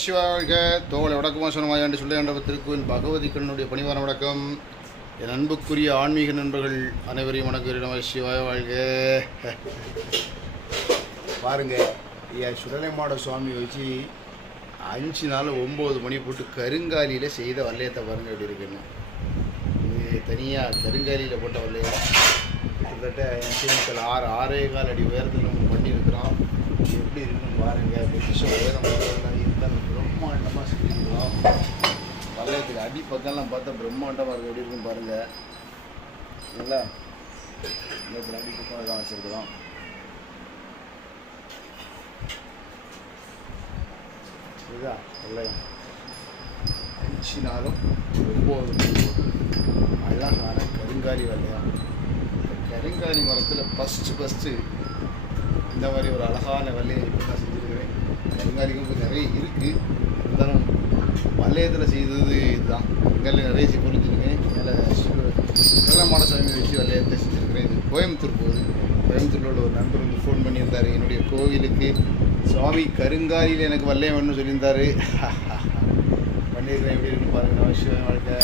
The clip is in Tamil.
சிவாழ்க தோளை வடக்குமாசனமாய் என்று சொல்ல என்ற திருக்குவின் பகவதி கண்ணனுடைய பணிவான வணக்கம். என் அன்புக்குரிய ஆன்மீக நண்பர்கள் அனைவரையும் வணக்கம். நம சிவாய வாழ்க. பாருங்க, என் சுடலைமாட சுவாமி வச்சு 5 நாள் 9 மணி போட்டு கருங்காலியில் செய்த வல்லையத்தை பாருங்கள் எப்படி இருக்குன்னு. இது தனியாக கருங்காலியில் போட்ட வல்லையம் கிட்டத்தட்ட என் 6.25 அடி உயரத்தில் நம்ம பண்ணியிருக்கிறோம். எப்படி இருக்குன்னு பாருங்கள். பொசிஷன் உயரம் இருந்தால் பிரம்மாண்டமாக செஞ்சுருக்கிறோம். வல்லையத்துக்கு அடி பக்கம்லாம் பார்த்தா பிரம்மாண்டமாக இருக்குது. எப்படி இருக்குன்னு பாருங்கள். இல்லை நேற்று அடி பக்கம் தான் வச்சுருக்கிறோம். இதுதான் வல்லையம். 5 நாளும் 9 மணி அழகான கருங்காலி வல்லையம். கருங்காலி மரத்தில் ஃபஸ்ட்டு இந்த மாதிரி ஒரு அழகான வல்லையை இப்போ தான் செஞ்சுருக்கிறேன். கருங்காலிக்கும் கொஞ்சம் நிறைய இருக்குது, இருந்தாலும் வல்லையத்தில் செய்தது இதுதான். கருங்காலி நிறைய பொருளிச்சிருக்கேன். நல்ல மாடசாமி வச்சு வல்லையத்தை செஞ்சுருக்கிறேன். இது கோயம்புத்தூர் போகுது. கோயம்புத்தூரில் உள்ள ஒரு நண்பர் வந்து ஃபோன் பண்ணியிருந்தார். என்னுடைய கோவிலுக்கு சுவாமி கருங்காலியில் எனக்கு வல்லையம் வேணும்னு சொல்லியிருந்தார். பண்ணியிருக்கிறேன். எப்படி இருக்குன்னு பாருங்கள். அவசியம் வாழ்க்கை.